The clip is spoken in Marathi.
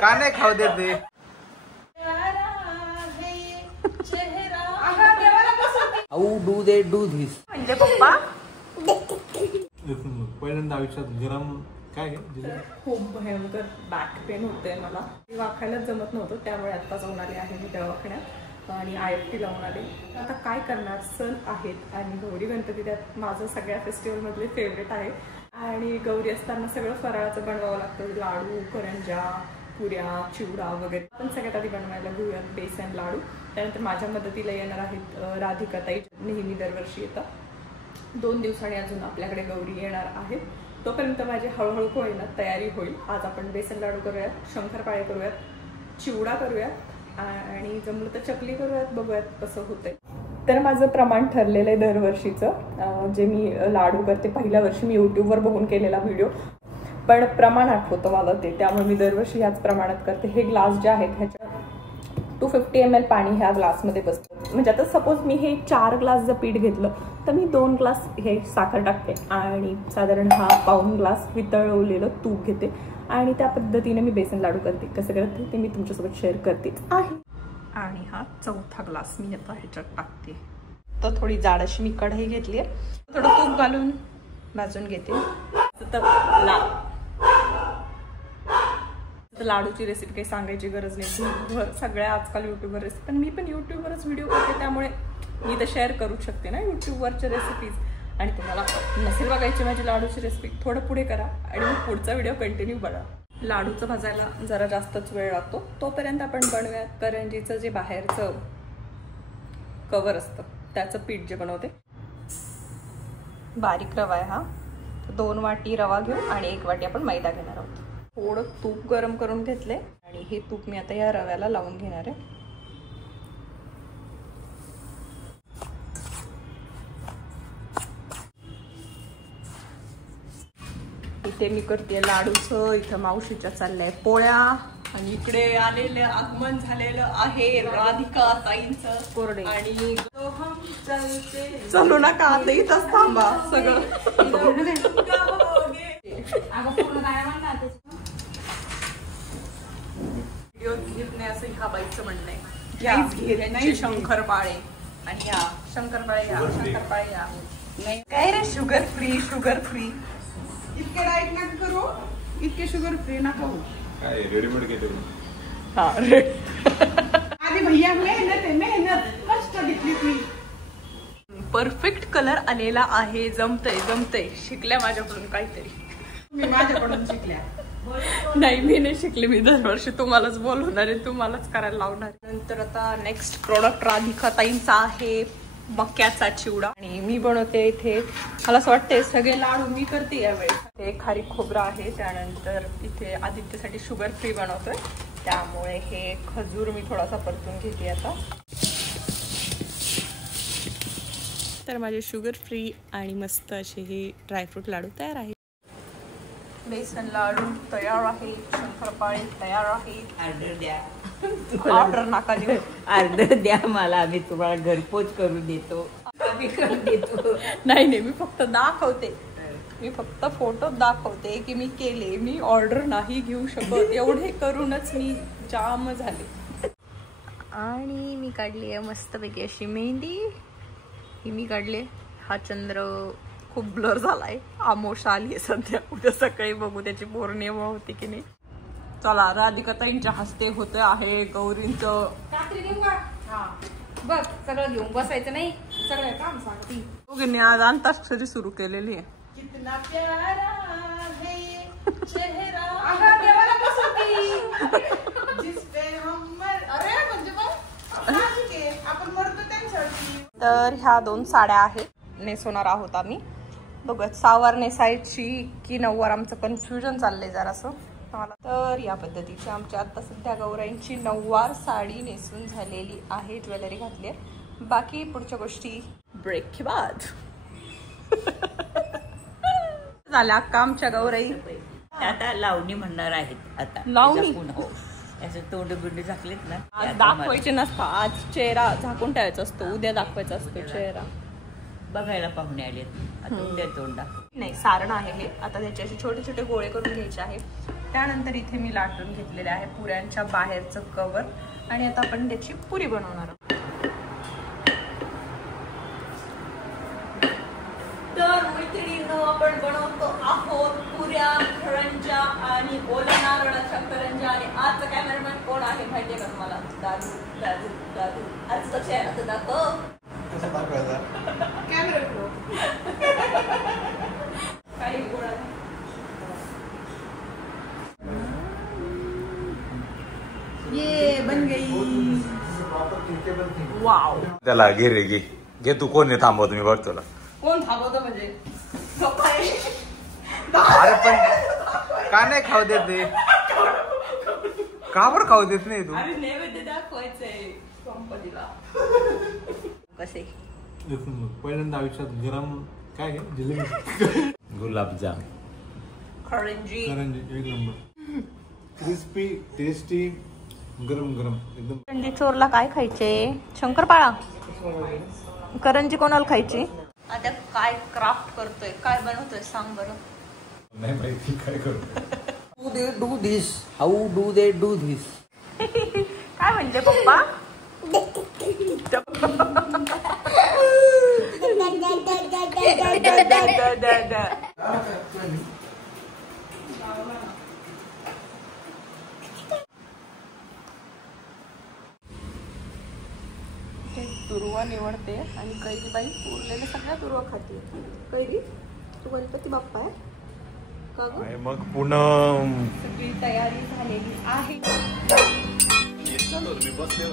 का नाही खाऊ देते? How do they do this? म्हणजे पप्पा पहिल्यांदा आयुष्यात गरम काय खूप भयंकर बॅक पेन होते मला, वाखायलाच जमत नव्हतं. त्यामुळे आता जाऊन आले आहे मी दवाखान्यात आणि IFT लावून आले. आता काय करणार, सण आहेत आणि गौरी गणपती त्यात माझं सगळ्या फेस्टिवलमधले फेवरेट आहे. आणि गौरी असताना सगळं फराळाचं बनवावं लागतं, लाडू, करंजा, पुऱ्या, चिवडा वगैरे. आपण सगळ्यात आधी बनवायला घेऊयात बेसन लाडू. त्यानंतर माझ्या मदतीला येणार आहेत राधिकाताई, नेहमी दरवर्षी येतात. 2 दिवसांनी अजून आपल्याकडे गौरी येणार आहेत. तोपर्यंत माझी हळूहळू होईना तयारी होईल. आज आपण बेसन लाडू करूयात, शंकरपाळे करूयात, चिवडा करूयात आणि जमलं तर चकली करूयात. बघूयात कसं होतंय. तर माझं प्रमाण ठरलेलं आहे दरवर्षीचं, जे मी लाडू करते. पहिल्या वर्षी मी यूट्यूबवर बघून केलेला व्हिडिओ, पण प्रमाण आठवतं मला ते, त्यामुळे मी दरवर्षी ह्याच प्रमाणात करते. हे ग्लास जे आहेत ह्याच्या 250 ml पाणी ह्या ग्लासमध्ये बसतं. म्हणजे आता सपोज मी हे 4 ग्लास जर पीठ घेतलं तर मी 2 ग्लास हे साखर टाकते आणि साधारण हा पाऊण ग्लास वितळवलेलं तूप घेते आणि त्या पद्धतीने मी बेसन लाडू करते. कसं करते ते मी तुमच्यासोबत शेअर करते आहे. आणि हा 4था ग्लास मी आता ह्याच्यात टाकते. तर थोडी जाड अशी मी कढई घेतली आहे, थोडं तूप घालून भाजून घेते. लाडूची रेसिपी काही सांगायची गरज नाही, सगळ्या आजकाल युट्यूबवर रेसिपी, पण मी पण युट्यूबवरच व्हिडिओ करते त्यामुळे मी तर शेअर करू शकते ना युट्यूबवरच्या रेसिपीज. आणि तुम्हाला नसेल बघायची माझी लाडूची रेसिपी, थोडं पुढे करा आणि मग पुढचा व्हिडिओ कंटिन्यू बघा. लाडूचं भाजायला जरा जास्तच वेळ लागतो. तोपर्यंत आपण बनवूयात करंजीचं जे बाहेरचं कवर असतं त्याचं पीठ जे बनवते. बारीक रवा आहे हा. 2 वाटी रवा घेऊ आणि 1 वाटी आपण मैदा घेणार आहोत. थोडं तूप गरम करून घेतले आणि हे तूप मी आता या रव्याला लावून घेणार आहे. इथे मी करते लाडूचं, इथं मावशीच्या चाललंय पोळ्या आणि इकडे आलेलं आगमन झालेलं आहे राधिका ताईंचं कोरडे. आणि चलू नका आता इथंच थांबा सगळं. असं ह्या बाईचं म्हणणं आहे. शंकरपाळे आणि या शंकरपाळे या शंकरपाळे या. नाही काय रे, शुगर फ्री शुगर फ्री. इतके डाएट नका करू, इतके शुगर फ्री नका हो. काय रेडीमेड घेते? हा आधी भैया मेहनत आहे, मेहनत कष्ट घेतली मी. परफेक्ट कलर आलेला आहे. जमतंय. शिकल्या माझ्याकडून काहीतरी. मी माझ्याकडून शिकल्या नाही, मी नाही शिकले. मी दरवर्षी तुम्हालाच बोलवणार आहे, तुम्हालाच करायला लावणार. नंतर आता नेक्स्ट प्रोडक्ट राधिका ताईंचा आहे मक्याचा चिवडा आणि मी बनवते इथे. मला असं वाटते सगळे लाडू मी करते यावेळी. हे खारी खोबरं आहे. त्यानंतर इथे आदित्यसाठी शुगर फ्री बनवतोय त्यामुळे हे खजूर मी थोडासा परतून घेते आता. तर माझे शुगर फ्री आणि मस्त असे हे ड्रायफ्रूट लाडू तयार आहे. बेसन लाडू तयार आहे, शंकरपाळे तयार आहे. ऑर्डर द्या. ऑर्डर नका देऊ, ऑर्डर द्या मला, आम्ही तुम्हाला घरपोच करून देतो. आम्ही करून देतो. नाही मी फक्त दाखवते. मी फक्त फोटो दाखवते की मी केले. मी ऑर्डर नाही घेऊ शकत. एवढे करूनच मी जाम झाले. आणि मी काढली आहे मस्तपैकी अशी मेहंदी. ही मी काढले. हा चंद्र खूप ब्लर झालाय, आमोश आली सध्या. उद्या सकाळी बघू त्याची पौर्णिमा होती की नाही. चला राधिका ताईंच्या हस्ते होत आहे गौरींचं. बघ सगळं घेऊन बसायचं नाही, सगळं काम सांगते. दोघींनी आज अंताक्षरी सुरू केलेली आहे. कितना प्यारा है चेहरा. अगं देवाला बसवती जिस पे हम अरे म्हणजे बघ आपण मरतो त्यांच्यावरती. तर ह्या 2 साड्या आहेत, नेसवणार आहोत आम्ही. बघत सावर नेसायची की नऊवार, आमचं कन्फ्युजन चाललंय जरासं. तर या पद्धतीची आमची आता सध्या गौराईंची नऊवार साडी नेसून झालेली आहे. ज्वेलरी घातली आहे. बाकी पुढच्या गोष्टी ब्रेक के बाद झाल्या. अक्का आमच्या गौराई आता लावणी म्हणणार आहेत. आता लावणी असं तोंड बिंड झाकलेत ना, आज दाखवायचे नसतं. आज चेहरा झाकून ठेवायचा असतो, उद्या दाखवायचा असतो चेहरा. बघायला पाहुणे आलेत. आता उद्या तोंड दाखव. नाही सारण आहे हे. आता त्याचे असे छोटे छोटे गोळे करून घ्यायचे आहे. त्यानंतर इथे मी लाटून घेतलेले आहे पुऱ्यांच्या बाहेरचं कवर आणि आता आपण त्याची पुरी बनवणार आहोत. तर मैत्रिणींनो आपण बनवतो आहोत पुऱ्या, करंजा आणि ओल्या नारळाच्या करंजा. आणि आजचा कॅमेरामॅन कोण आहे माहितीये का तुम्हाला? दादू दादू दादू. आज कसे आहे आता दाखव. कसं दाखवायचा? कॅमेरा काही गोळा ये बन गई. वाव. त्याला घे रे घे तू कोण आहे थांबव तुम्ही बघ तुला. कोण थांबवतं म्हणजे? अरे पण का नाही खाऊ देत ते? का बरं खाऊ देत नाही तू? अरे नैवेद्य दाखवायचंय गणपतीला. कसे पहिल्यांदा आयुष्यात गरम काय जिलेबी गुलाबजाम करंजी एक नंबर क्रिस्पी टेस्टी गरम गरम एकदम. करंजी चोरला काय खायचे? शंकरपाळा. करंजी कोणाला खायची? आता काय क्राफ्ट करतोय, काय बनवतोय सांग बरं. नाही माहिती काय करतो. How they do this? How do they do this? काय म्हणले पप्पा? दुर्वा निवडते आणि कैरीबाई उरलेले सगळ्या दुर्वा खाते. कैरी तू गणपती बाप्पा आहे का ग? मग पूनम सगळी तयारी झालेली आहे. चालू मी बसले.